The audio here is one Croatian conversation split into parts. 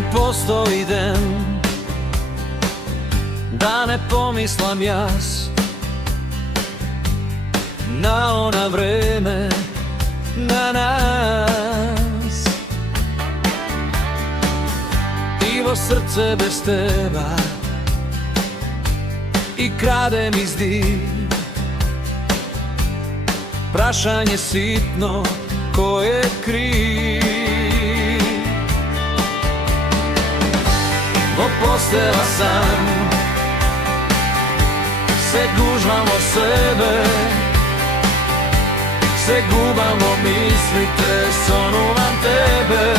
Ne postoji den da ne pomislam jas na ona vreme, na nas. Divo srce bez teba i krade mi zdiv, prašanje sitno ko je kriv. Opostela sam se, gužvamo sebe, se gubamo, mislite, sonuvam tebe.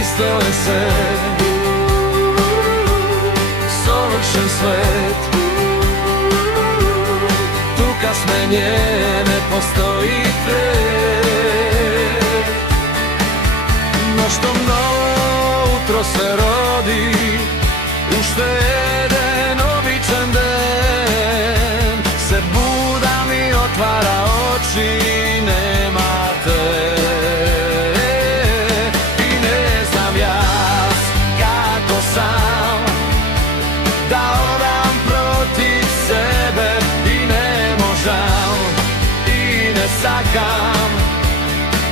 Isto je sve, savršen svet, tu kasmenje ne postoji tret. No što novo utro se rodi, ušteden običan den, se buda mi otvara oči, nema te. I ne znam jas kako sam da odam protiv sebe, i ne možam i ne sakam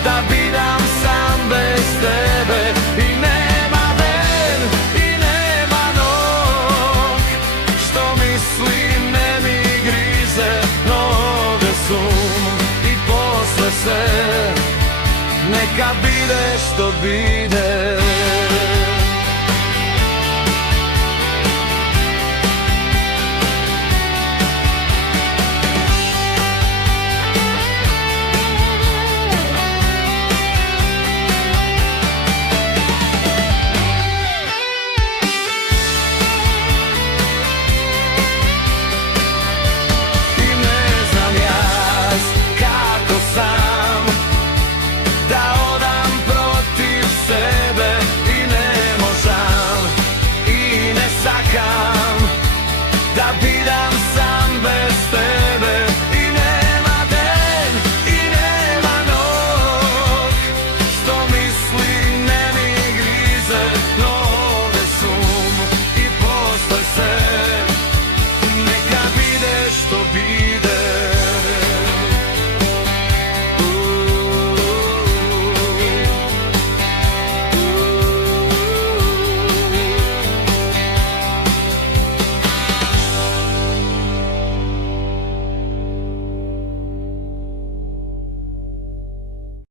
da bidam sam bez tebe. I nema den i nema nog, što mislim ne mi grize, noge sum i posle se neka bide što bide.